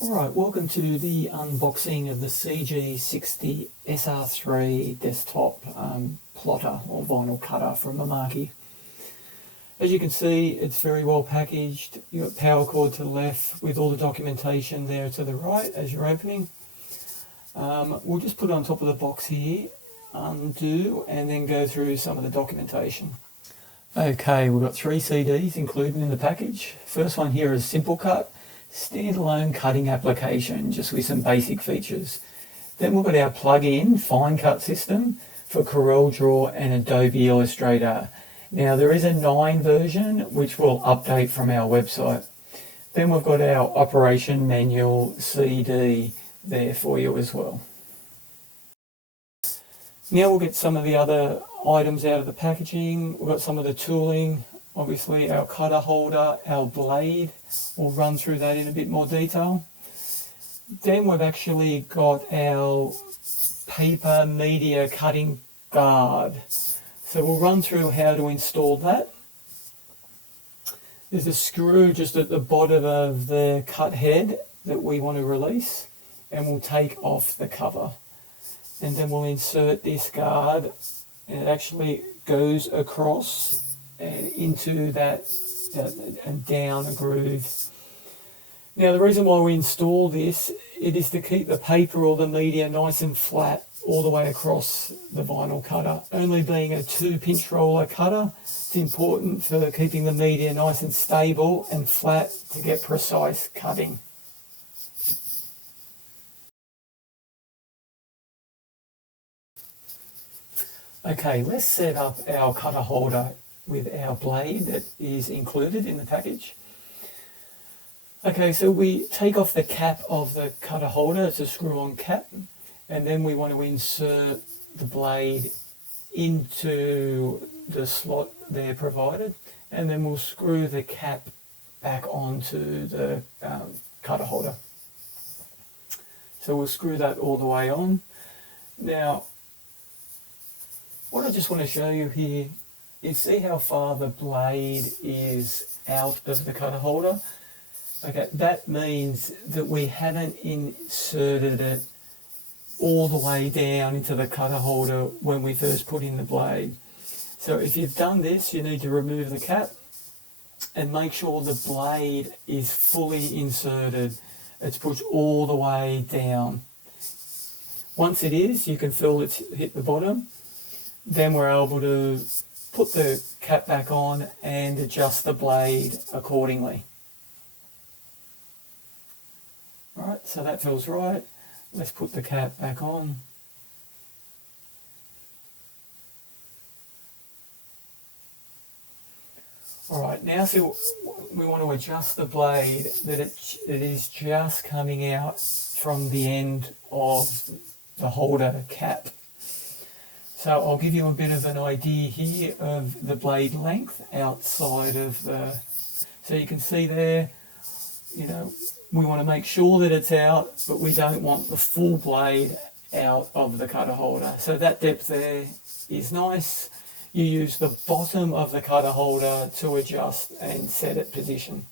Alright, welcome to the unboxing of the CG-60SRIII desktop plotter or vinyl cutter from Mimaki. As you can see, it's very well packaged. You've got power cord to the left with all the documentation there to the right as you're opening. We'll just put it on top of the box here, undo, and then go through some of the documentation. Okay, we've got 3 CDs included in the package. First one here is Simple Cut. Standalone cutting application just with some basic features. Then we've got our plug-in FineCut system for CorelDRAW and Adobe Illustrator. Now there is a 9 version which will update from our website. Then we've got our operation manual CD there for you as well. Now we'll get some of the other items out of the packaging. We've got some of the tooling. Obviously our cutter holder, our blade, we'll run through that in a bit more detail. Then we've actually got our paper media cutting guard. So we'll run through how to install that. There's a screw just at the bottom of the cut head that we want to release, and we'll take off the cover. And then we'll insert this guard, and it actually goes across and into that and down a groove. Now the reason why we install this, it is to keep the paper or the media nice and flat all the way across the vinyl cutter. Only being a 2-pinch roller cutter, it's important for keeping the media nice and stable and flat to get precise cutting. Okay, let's set up our cutter holder with our blade that is included in the package. Okay, so we take off the cap of the cutter holder, it's a screw-on cap, and then we want to insert the blade into the slot there provided, and then we'll screw the cap back onto the cutter holder. So we'll screw that all the way on. Now, what I just want to show you here is see how far the blade is out of the cutter holder. Okay, that means that we haven't inserted it all the way down into the cutter holder when we first put in the blade. So if you've done this, you need to remove the cap and make sure the blade is fully inserted. It's pushed all the way down. Once it is, you can feel it's hit the bottom. Then we're able to put the cap back on and adjust the blade accordingly. Alright, so that feels right. Let's put the cap back on. Alright, now see, we want to adjust the blade that it is just coming out from the end of the holder cap. So I'll give you a bit of an idea here of the blade length outside of the, so you can see there, you know, we want to make sure that it's out, but we don't want the full blade out of the cutter holder. So that depth there is nice. You use the bottom of the cutter holder to adjust and set it position.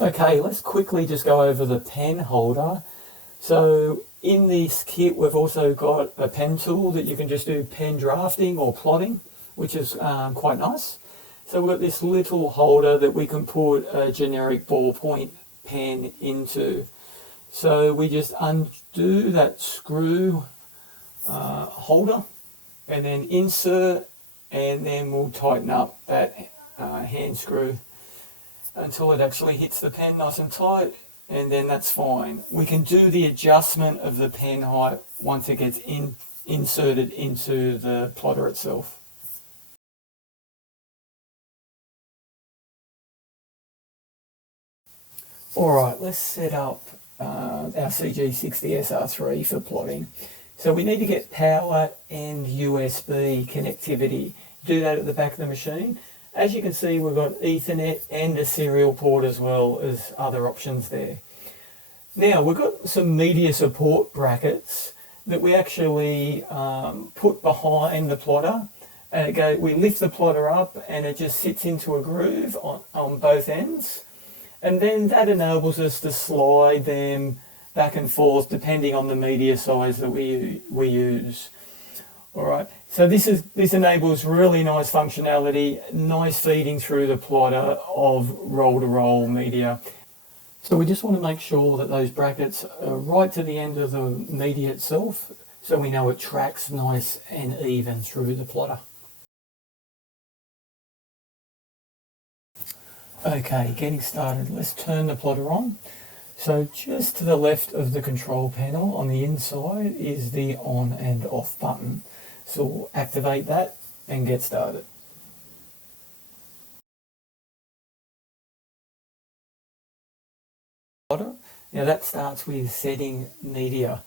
Okay, let's quickly just go over the pen holder. So in this kit we've also got a pen tool that you can just do pen drafting or plotting, which is quite nice. So we've got this little holder that we can put a generic ballpoint pen into. So we just undo that screw holder and then insert, and then we'll tighten up that hand screw until it actually hits the pen nice and tight. And then that's fine. We can do the adjustment of the pen height once it gets inserted into the plotter itself. Alright, let's set up our CG-60SRIII for plotting. So we need to get power and USB connectivity. Do that at the back of the machine. As you can see, we've got Ethernet and a serial port as well as other options there. Now, we've got some media support brackets that we actually put behind the plotter. We lift the plotter up and it just sits into a groove on both ends. And then that enables us to slide them back and forth depending on the media size that we use. All right, so this enables really nice functionality, nice feeding through the plotter of roll-to-roll media. So we just want to make sure that those brackets are right to the end of the media itself, so we know it tracks nice and even through the plotter. Okay, getting started. Let's turn the plotter on. So just to the left of the control panel on the inside is the on and off button. So we'll activate that and get started. Now that starts with setting media.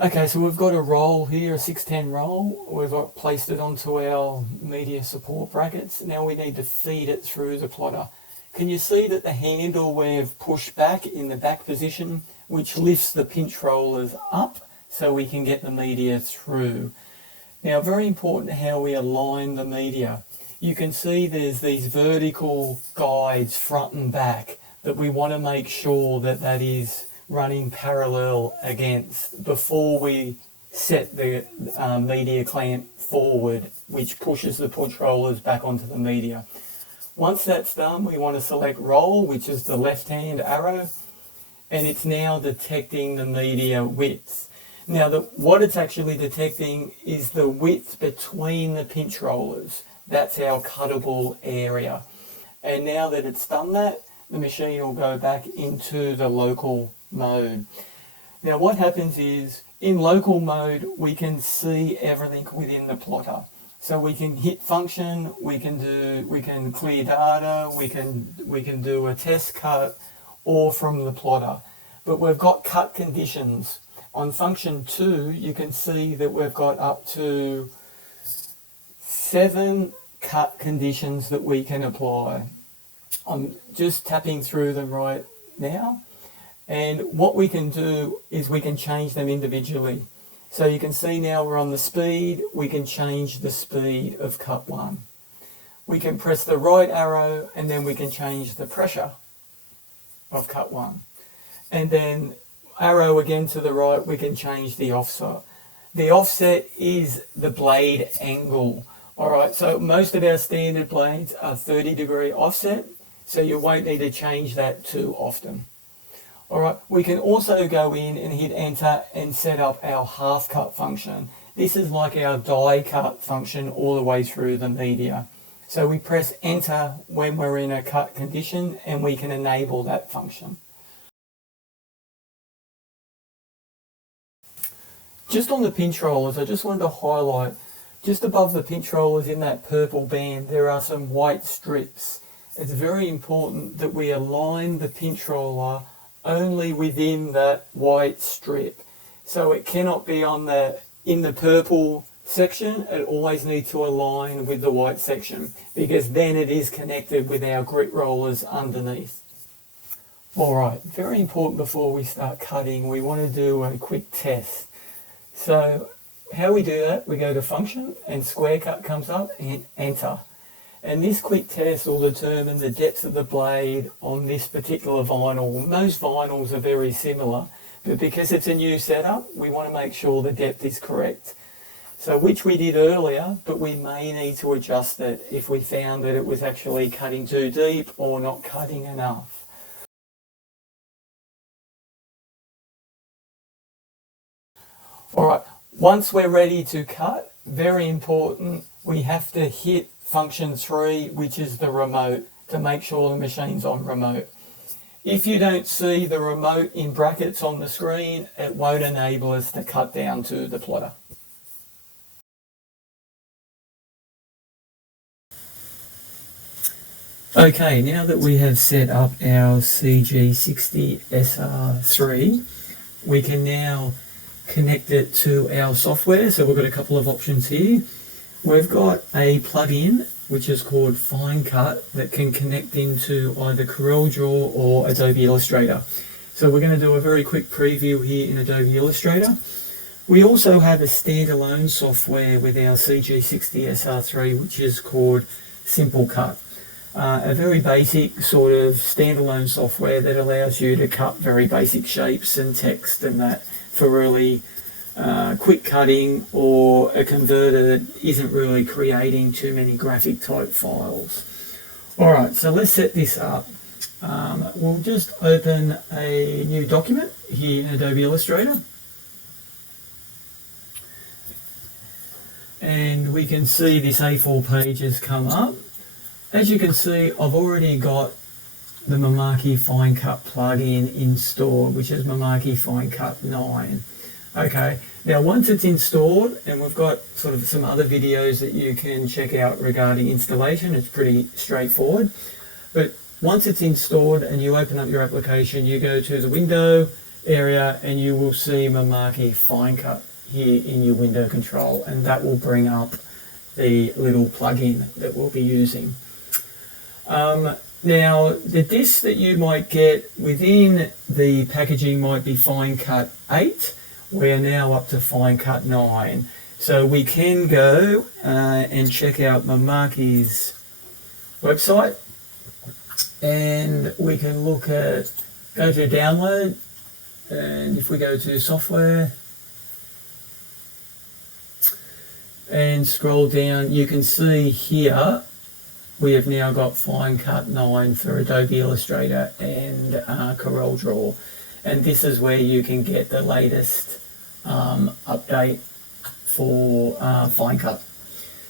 Okay, so we've got a roll here, a 610 roll. We've placed it onto our media support brackets. Now we need to feed it through the plotter. Can you see that the handle we've pushed back in the back position, which lifts the pinch rollers up so we can get the media through? Now, very important how we align the media. You can see there's these vertical guides front and back that we want to make sure that that is running parallel against before we set the media clamp forward, which pushes the push rollers back onto the media. Once that's done, we want to select roll, which is the left-hand arrow, and it's now detecting the media width. Now, what it's actually detecting is the width between the pinch rollers. That's our cuttable area. And now that it's done that, the machine will go back into the local mode. Now, what happens is, in local mode, we can see everything within the plotter. So we can hit function, we can clear data, we can do a test cut, or from the plotter. But we've got cut conditions. On function 2, you can see that we've got up to 7 cut conditions that we can apply. I'm just tapping through them right now. And what we can do is we can change them individually. So you can see now we're on the speed, we can change the speed of cut 1. We can press the right arrow and then we can change the pressure of cut 1. And then arrow again to the right, we can change the offset. The offset is the blade angle. Alright, so most of our standard blades are 30-degree offset, so you won't need to change that too often. Alright, we can also go in and hit enter and set up our half cut function. This is like our die cut function all the way through the media. So we press enter when we're in a cut condition and we can enable that function. Just on the pinch rollers, I just wanted to highlight, just above the pinch rollers in that purple band, there are some white strips. It's very important that we align the pinch roller only within that white strip. So it cannot be in the purple section, it always needs to align with the white section because then it is connected with our grit rollers underneath. Alright, very important before we start cutting, we want to do a quick test. So how we do that, we go to function and square cut comes up and enter. And this quick test will determine the depth of the blade on this particular vinyl. Most vinyls are very similar, but because it's a new setup, we want to make sure the depth is correct. So which we did earlier, but we may need to adjust it if we found that it was actually cutting too deep or not cutting enough. Alright, once we're ready to cut, very important, we have to hit function 3, which is the remote, to make sure the machine's on remote. If you don't see the remote in brackets on the screen, it won't enable us to cut down to the plotter. Okay, now that we have set up our CG-60SRIII, we can now connect it to our software. So we've got a couple of options here. We've got a plugin which is called FineCut that can connect into either CorelDRAW or Adobe Illustrator. So we're going to do a very quick preview here in Adobe Illustrator. We also have a standalone software with our CG-60SRIII which is called Simple Cut. a very basic sort of standalone software that allows you to cut very basic shapes and text and that for really quick cutting, or a converter that isn't really creating too many graphic type files. Alright, so let's set this up. We'll just open a new document here in Adobe Illustrator. And we can see this A4 page has come up. As you can see, I've already got the Mimaki FineCut plugin installed, which is Mimaki FineCut 9. Okay, now once it's installed, and we've got sort of some other videos that you can check out regarding installation, it's pretty straightforward. But once it's installed and you open up your application, you go to the window area and you will see Mimaki FineCut here in your window control, and that will bring up the little plugin that we'll be using. Now, the disc that you might get within the packaging might be FineCut 8. We're now up to FineCut 9. So we can go and check out Mimaki's website, and we can look at, go to download, and if we go to software and scroll down, you can see here we have now got FineCut 9 for Adobe Illustrator and CorelDRAW, and this is where you can get the latest update for FineCut.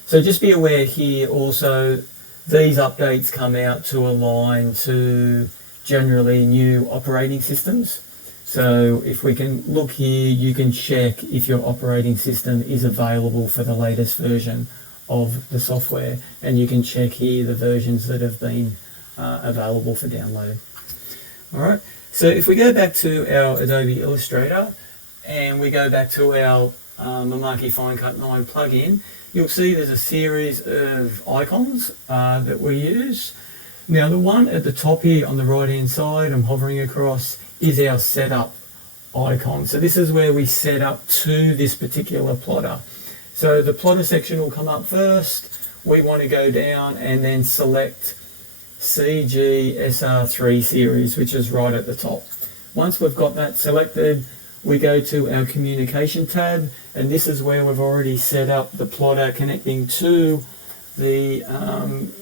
So just be aware here also, these updates come out to align to generally new operating systems. So if we can look here, you can check if your operating system is available for the latest version of the software, and you can check here the versions that have been available for download. Alright, so if we go back to our Adobe Illustrator and we go back to our Mimaki FineCut 9 plugin, you'll see there's a series of icons that we use. Now the one at the top here on the right hand side, I'm hovering across, is our setup icon. So this is where we set up to this particular plotter. So the plotter section will come up first. We want to go down and then select CG-SRIII series, which is right at the top. Once we've got that selected, we go to our communication tab, and this is where we've already set up the plotter connecting to the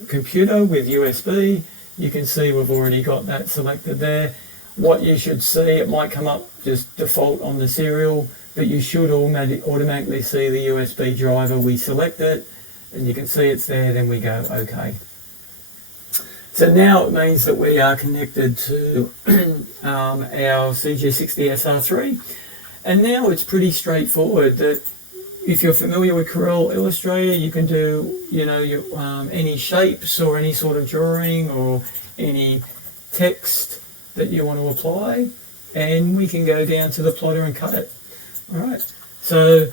computer with USB. You can see we've already got that selected there. What you should see, it might come up just default on the serial, but you should automatically see the USB driver. We select it and you can see it's there, then we go OK. So now it means that we are connected to our CG-60SRIII, and now it's pretty straightforward. That if you're familiar with Corel Illustrator, you can do, you know, any shapes or any sort of drawing or any text that you want to apply, and we can go down to the plotter and cut it. Alright, so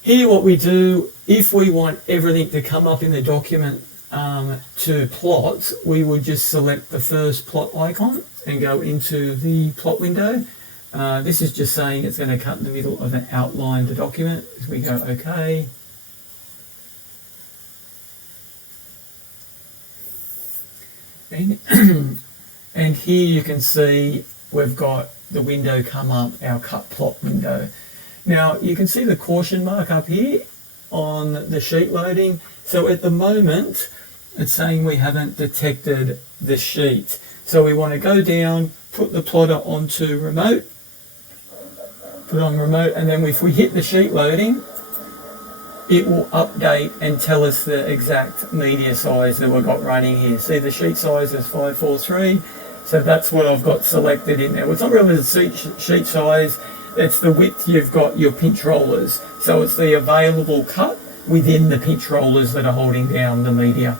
here what we do, if we want everything to come up in the document to plot, we would just select the first plot icon and go into the plot window. This is just saying it's going to cut in the middle of an outlined document. As we go OK. And here you can see we've got the window come up, our cut plot window. Now you can see the caution mark up here on the sheet loading. So at the moment it's saying we haven't detected the sheet. So we want to go down, put the plotter onto remote, put it on remote, and then if we hit the sheet loading, it will update and tell us the exact media size that we've got running here. See, the sheet size is 543, so that's what I've got selected in there. Well, it's not really the sheet size, it's the width you've got your pinch rollers. So it's the available cut within the pinch rollers that are holding down the media.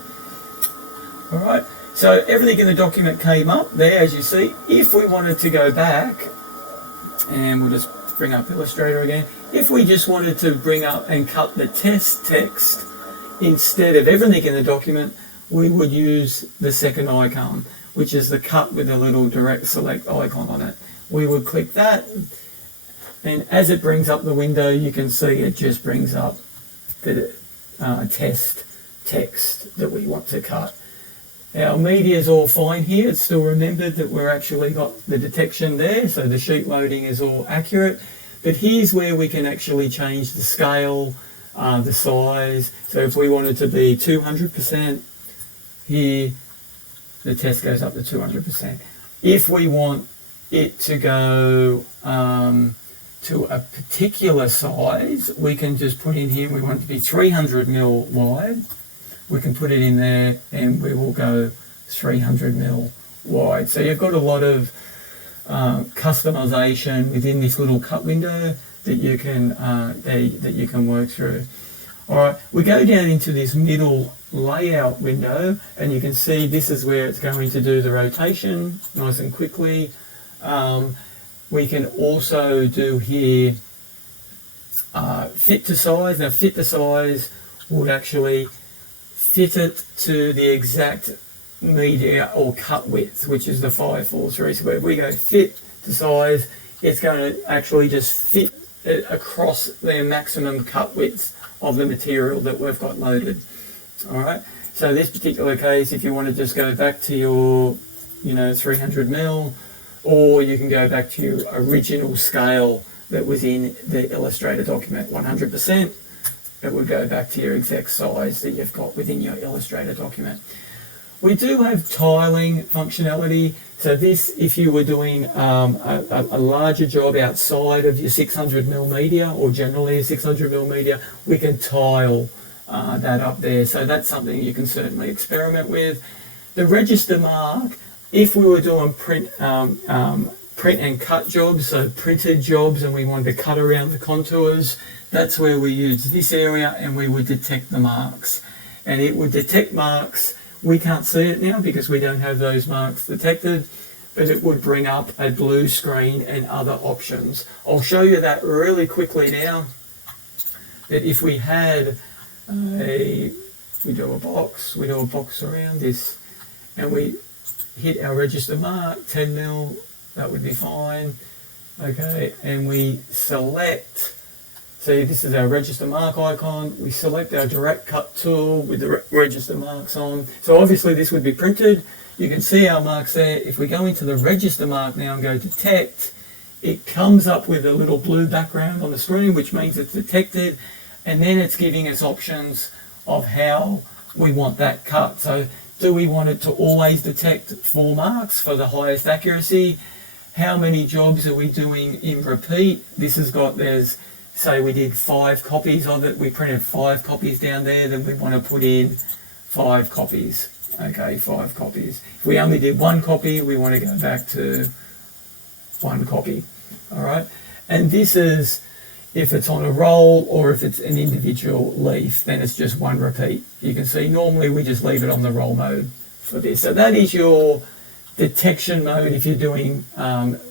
Alright, so everything in the document came up there, as you see. If we wanted to go back, and we'll just bring up Illustrator again, if we just wanted to bring up and cut the test text instead of everything in the document, we would use the second icon, which is the cut with a little direct select icon on it. We would click that, and as it brings up the window, you can see it just brings up the test text that we want to cut. Our media is all fine here. It's still remembered that we're actually got the detection there, so the sheet loading is all accurate. But here's where we can actually change the scale, the size. So if we wanted to be 200%, here the test goes up to 200%. If we want it to go to a particular size, we can just put in here, we want it to be 300 mil wide. We can put it in there and we will go 300 mil wide. So you've got a lot of customization within this little cut window that you can work through. All right, we go down into this middle layout window and you can see this is where it's going to do the rotation nice and quickly. We can also do here fit to size. Now fit to size would actually fit it to the exact media or cut width, which is the 543. So if we go fit to size, it's going to actually just fit it across the maximum cut width of the material that we've got loaded. All right. So in this particular case, if you want to just go back to your, 300 mil, or you can go back to your original scale that was in the Illustrator document, 100%. It would go back to your exact size that you've got within your Illustrator document. We do have tiling functionality. So this, if you were doing a larger job outside of your 600 mil media, or generally a 600 mil media, we can tile that up there. So that's something you can certainly experiment with. The register mark, if we were doing print and cut jobs, so printed jobs, and we wanted to cut around the contours, that's where we use this area and we would detect the marks. And it would detect marks. We can't see it now because we don't have those marks detected, but it would bring up a blue screen and other options. I'll show you that really quickly now, that if we had we do a box around this, and we hit our register mark, 10 mil, that would be fine. Okay, and we select, see, this is our register mark icon. We select our direct cut tool with the register marks on. So obviously this would be printed. You can see our marks there. If we go into the register mark now and go detect, it comes up with a little blue background on the screen, which means it's detected. And then it's giving us options of how we want that cut. So do we want it to always detect 4 marks for the highest accuracy? How many jobs are we doing in repeat? This has got, there's, say we did 5 copies of it, we printed 5 copies down there, then we want to put in 5 copies. Okay, 5 copies. If we only did 1 copy, we want to go back to 1 copy. All right, and this is if it's on a roll, or if it's an individual leaf, then it's just 1 repeat. You can see normally we just leave it on the roll mode for this. So that is your detection mode if you're doing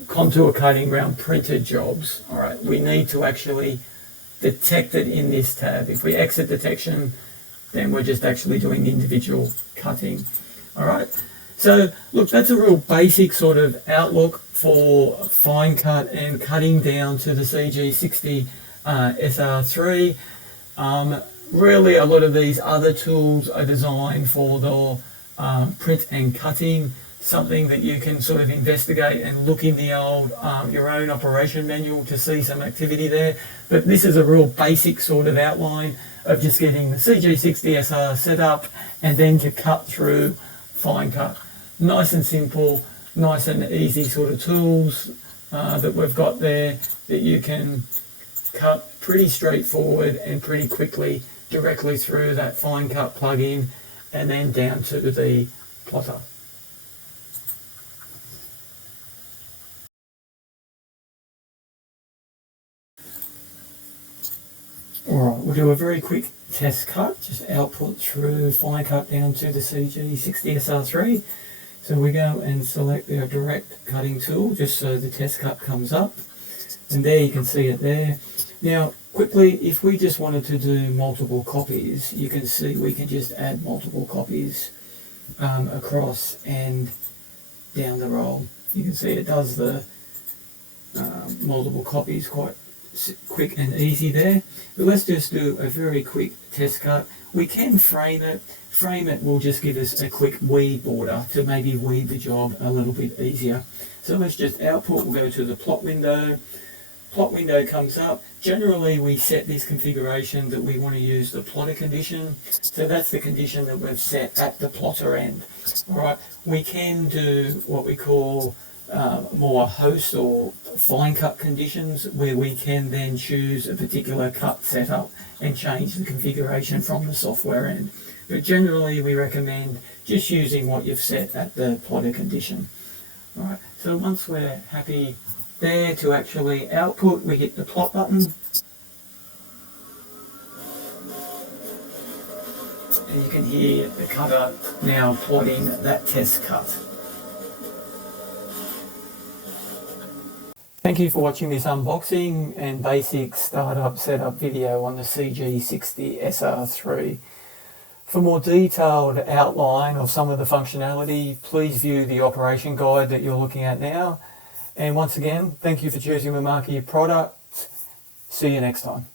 contour cutting around printed jobs. All right, we need to actually detect it in this tab. If we exit detection, then we're just actually doing individual cutting. All right, so look, that's a real basic sort of outlook for FineCut and cutting down to the CG-60SRIII. Really, a lot of these other tools are designed for the print and cutting, something that you can sort of investigate and look in the old your own operation manual to see some activity there. But this is a real basic sort of outline of just getting the CG-60SR set up and then to cut through FineCut. Nice and simple, nice and easy sort of tools that we've got there that you can cut pretty straightforward and pretty quickly directly through that FineCut plugin and then down to the plotter. Alright, we'll do a very quick test cut, just output through FineCut down to the CG-60SRIII. So we go and select our direct cutting tool just so the test cut comes up, and there you can see it there. Now quickly, if we just wanted to do multiple copies, you can see we can just add multiple copies across and down the roll. You can see it does the multiple copies quite quick and easy there. But let's just do a very quick test cut. We can frame it. Frame it will just give us a quick weed border to maybe weed the job a little bit easier. So let's just output, we'll go to the plot window. Plot window comes up. Generally we set this configuration that we want to use the plotter condition. So that's the condition that we've set at the plotter end. Alright, we can do what we call more host or fine cut conditions, where we can then choose a particular cut setup and change the configuration from the software end. But generally we recommend just using what you've set at the plotter condition. Alright, so once we're happy there to actually output, we hit the plot button. And you can hear the cutter now plotting that test cut. Thank you for watching this unboxing and basic startup setup video on the CG-60SRIII. For more detailed outline of some of the functionality, please view the operation guide that you're looking at now. And once again, thank you for choosing Mimaki products. See you next time.